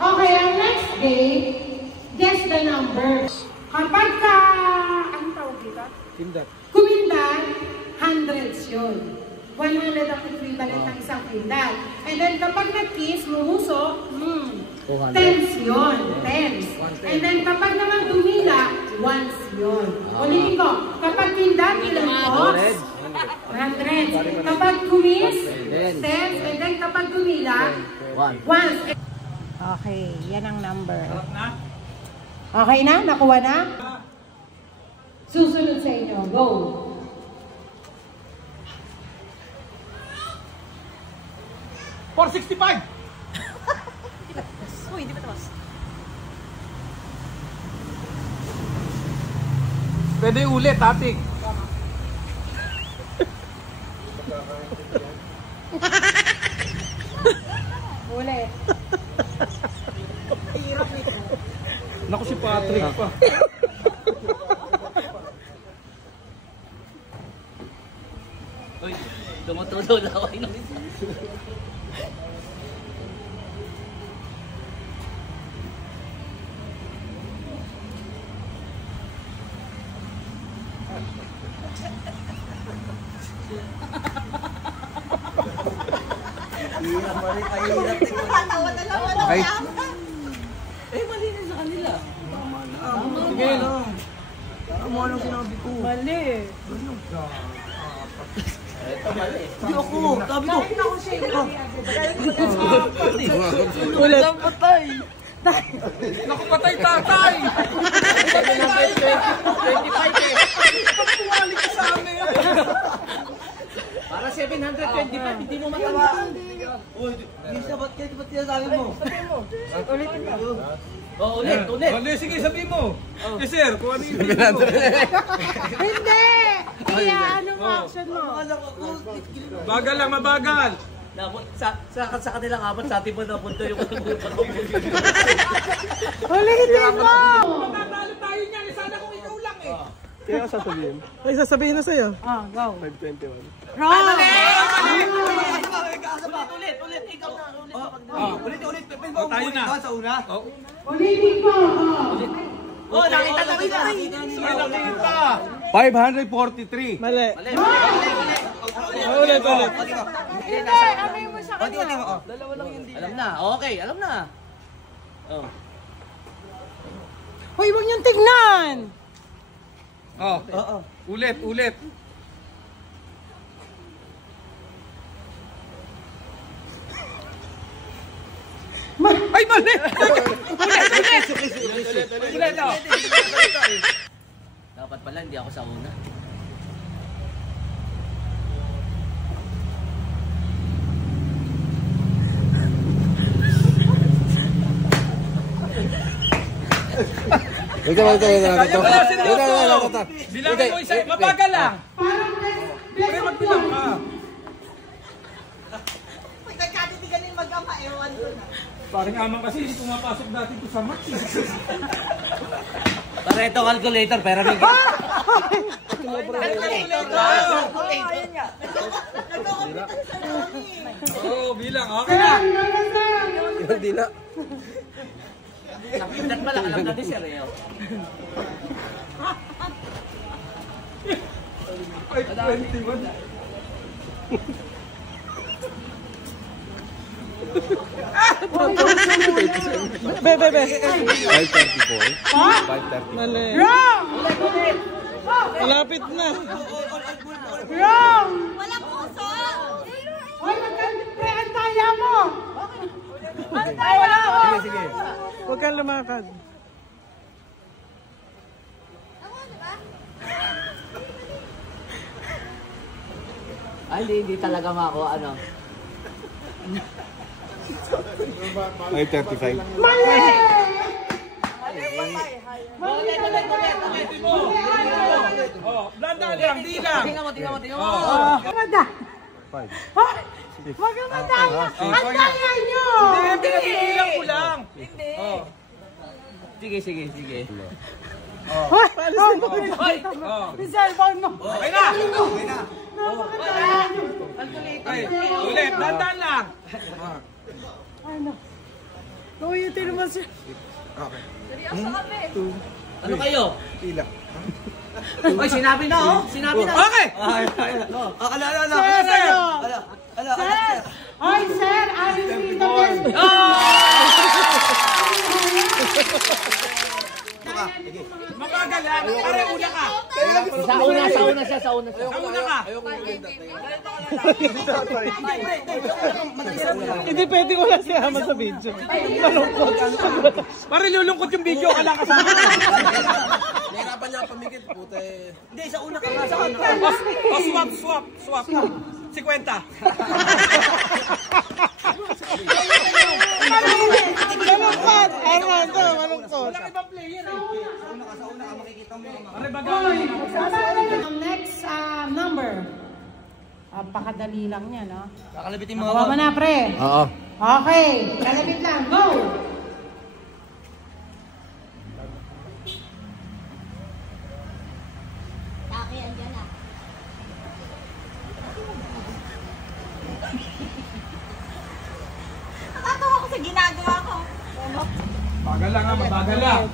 Okay, ang next game, guess the number. Kapag ka, anong tawag dito? Kumindat, hundreds yun. 100 ang equivalent ng isang pindat. And then kapag nag-kiss, lumuso, tens yun. Tens. And then kapag naman dumila, ones yun. Ulitin ko, kapag pindat, ilan pops? 100. Kapag kumis, tens. And then kapag dumila, ones. Okay, yan ang number. Okay na? Nakuha na? Susunod sa inyo. Go! $465! Uy, di ba tapos? Pwede ulit, ating. Ulit. Naku si Patrick pa. Uy, tumutulo na ako. Ay. Eh, mali na sa kanila. Sige lang. Tama lang sinabi ko. Mali. Hindi ako. Sabi ko. Ulit. Ang patay. Naku, patay tatay! Patay tayo! 25 eh. Pagpuwali ka sa amin! Para 725, hindi mo matawa. Uy, Misha, ba't sinasabi mo? Ulitin ka. Oh, ulit. Hindi, sige, sabihin mo. Eh, sir, kung ano yung Hindi! Kaya ano mo action mo? bagal lang, mabagal. Sa kanilang apat, sa atin mo napunta yung Ulitin mo! Matatalo tayo niyan, sana kung ikaw lang eh. Kaya sasabihin? Ay, sasabihin na sa'yo. Ah, go. 521. Wrong! Ulit. Ikaw na. Ulit. Tayo na. Sa una. Ulitin ko! Oh, nakita na rin. Nakita. 543. Mali. Ulit. Hindi! Amay mo sa kanya. Alam na. Okay, alam na. Oh. Hoy, huwag niyong tignan! Ulit. Ay, mali! Ulit. Dapat pala hindi ako sa una. Wait. Bilangan mo isa, mabagal lang. Pre, magbilang ka. Nagkatitiganin mag-ama, ewan ko na. Parang amang kasi hindi pumapasok dati ito sa max. Para ito calculator, pero may... Oo, bilang. Okay na. Hindi na. Nakitat pala, alam natin siya rin. Ay, 21. Bebe. 534. 534. Mali. Wrong! Malapit na. Wrong! Walang puso! Hoy, magkantaya mo! Ay, wala ako! Sige. Huwag kang lumakad. Ako, diba? Ay, hindi talaga mako, ano. 535. Mali! Blanda lang, di lang. Tingnan mo. Maganda! 5. Huwag kang mataya! Ang kaya nyo! Hindi, pinabilang ko lang. Hindi. Sige. Hoy! Hoy! Yung cellphone mo! Okay na. Napakadaya nyo! Ay, ulit, blanda lang. Ano? Uy, naman siya. Okay. Ano kayo? Pila. Oy, sinabi na oh. Sinabi na. Okay! Sir! Oy, sir! Are you see the best? Mabagal lang. Pare, una ka. Sa una ka. Hindi pwede wala si Ama sa video. Malungkot. Pare, lulungkot yung video ka lang kasama. Nahirapan niya pamigit, puta eh. Hindi, sa una ka nga. Sa una ka. Swap. 50. Malungkot. Ano ito? Malungkot. Ang next number. Pakadali lang niya, no? Kakalabitin mo Bawa mo na, pre. Oo. Okay. Kalabit lang. Go! Taki, andyan na. Natatawa ko sa ginagawa ko. Bagal lang ha, mabagal lang.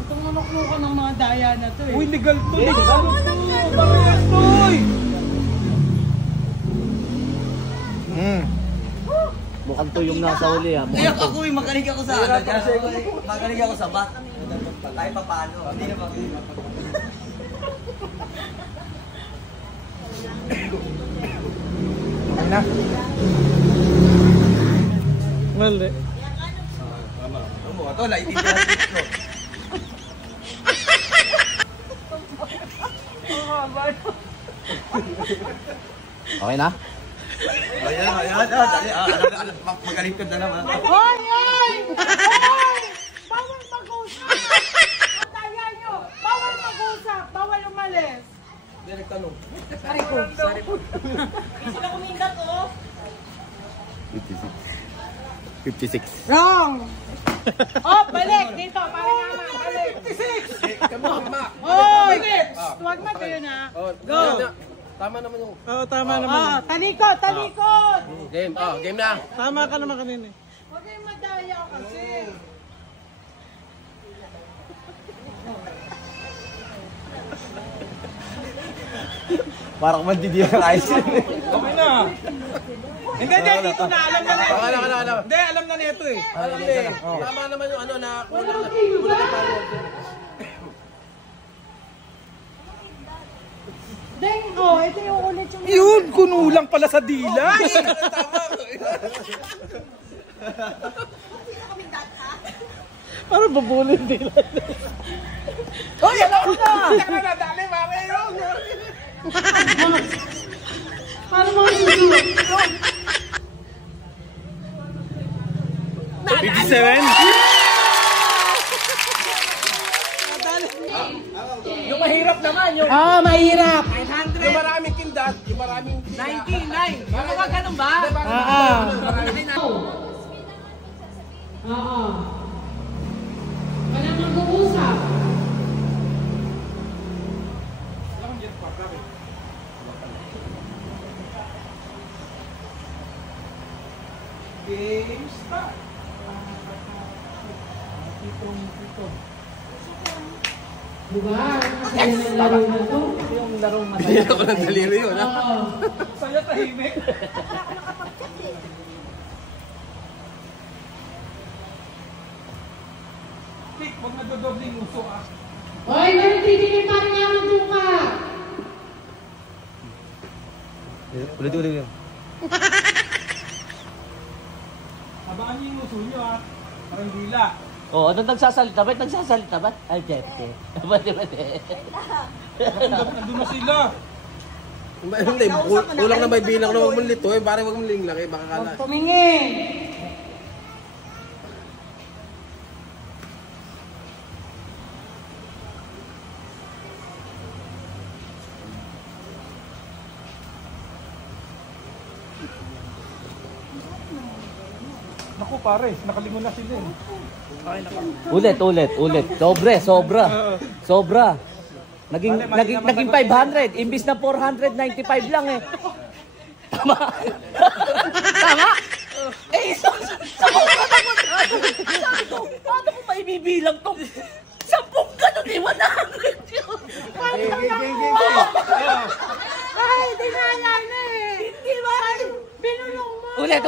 Itong manok-nuko ng mga daya na to eh. Uy, legal to. Legal to. Parehas to. Mukhang to yung nasa uli ah. Kaya ako magaling ako sa ano. Magaling ako sa bat. Kahit pa paano. Hindi na magaling. Okay na. Mali. Ito, naiintindihan ko. Okay na? Ayan. Magaling ka na naman. Hoy! Hoy! Hoy! Bawal mag-usap! Ang daya nyo! Bawal mag-usap! Bawal umalis! Direct tanong. Sila kumindat, oh. 56. Wrong! Oh, balik! Dito, parang naman. Balik! 56! Kami mama. Hoy! Huwag na kayo na. Go! Tama naman yung... Oo, tama naman. Talikod! Talikod! Game. Game na. Tama ka naman kanina eh. Huwag kayong madaya kasi. Parang mandidiyan ang ice. Okay na. Hindi, dito na. Alam na neto. Alam. Hindi, alam na neto eh. Tama naman yung ano na... Deng, oh, ito yung ulit yung... Yun, kunulang pala sa dila. Parang babulin din. Hoy, alam ko na. Dali, mami. Paano mo yung 57? Yung mahirap naman, yung mahirap. Yung maraming kindat, yung maraming... 99. Ano ka ganun ba? Oo. Wala mag-uusap. Game start. Diba? Masaya ng laro na to. Yung larong Hindi ako ng daliri yun, ha? Oo. Saya tahimik. Tik, huwag nadodobling uso ah. Hoy, meron titigil pa rin nga magbuka. Ulit. Abangan niyo yung uso niyo ah. Parang dila. Oh, ano nagsasalita? Ba't nagsasalita? Ba't? Ay, Jete. Ba't? Nandun na sila. Hindi, kulang na may bilang na huwag mong lito eh. Parang huwag mong linglaki, baka kala. Tumingin. Naku pare, nakalingon na sila eh. Ulit. Sobra. Naging 500. Imbis na 495 lang eh. Tama. Tama? Eh, sa mga paano ko maibibilang to? 10 ganun eh, 100 yun. Ay, di na yan eh. Hindi ba? Binulong mo. Ulit,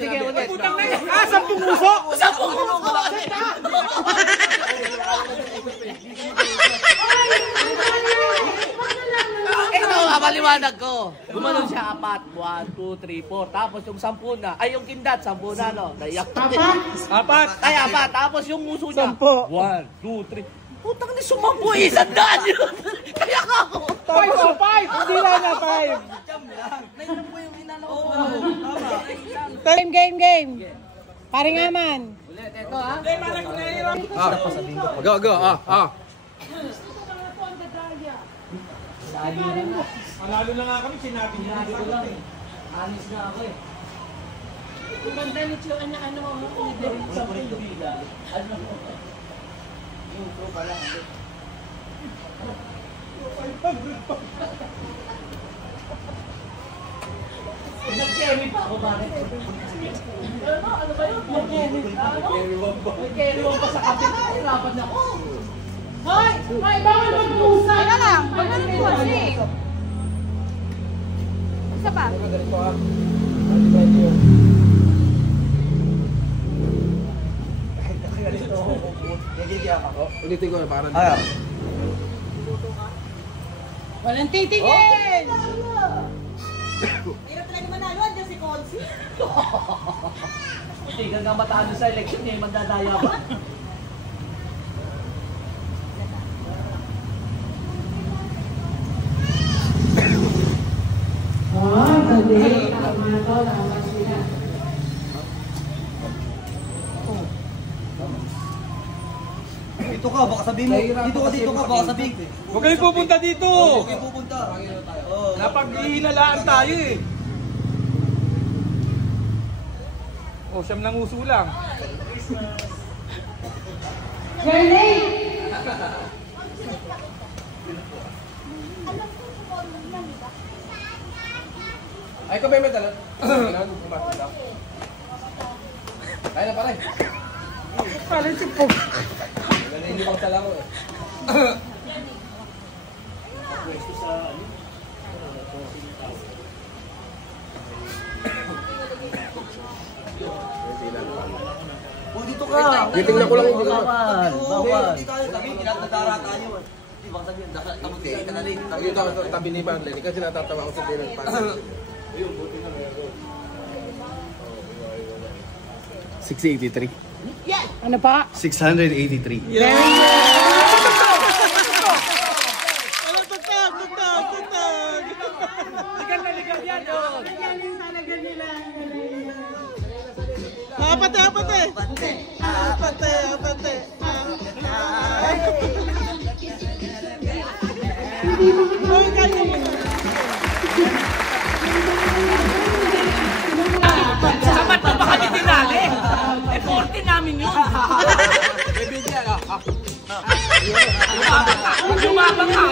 sige, ulit. Putang na yan. 10 puso. 10 puso. Ito, mapaliwanag ko. Gumanon siya 4. 1, 2, 3, 4. Tapos yung 10 na. Ay, yung kindat, 10 na, no? Naiyak. 4. Ay, 4. Tapos yung muso niya. 10. 1, 2, 3. Putang ni sumampu eh. 100 yun. Kaya ka ako. Tapos, hindi lang na 5. Game. Paring Aman. Ulit, ito ha. Go. Panalo na nga kami, sinabi niya. Sinabi ko lang eh. Anis na ako eh. Ganda nito yung ano. Sa Pilipinas. Ano? Yung pro pa lang. Nag-carry pa ako, bakit? Ano ba yun? Nag-carry pa sa kapit. Hirapan ako. Hoy! May bawal mag-usap. Teka lang, wag na rin kasi. Isa pa. Ulitin ko, parang. Walang titingin! Hirap talaga manalo, andyan si Consi. Hindi ka nga matalo sa election niya, magdadaya ba? Galing. Tama sila. Dito ka, baka sabihin mo. Dito ka, baka sabihin. Huwag kayo pupunta dito. Huwag kayo pupunta. Napag-ihinalaan tayo eh. Siyam ng uso lang. Galing! Ay, ka ba yung medal? Kaya na pare. Parang si Pog. Hindi bang tala ko eh. Dito ka. Titingnan ko lang yung Bawal. Hindi tayo. Sabihin, kinatagara tayo. Di ba sabihin, tamutin ka na rin. Ayun ako tabi ni Marlene kasi natatawa ko sa dinner pa. 683. Ano pa? 683. Ligal yan doon. Galing talaga nila. Apat eh. Sabat na ba kami dinali? Eh, 40 namin yun. May bigyan. Lumabang ka.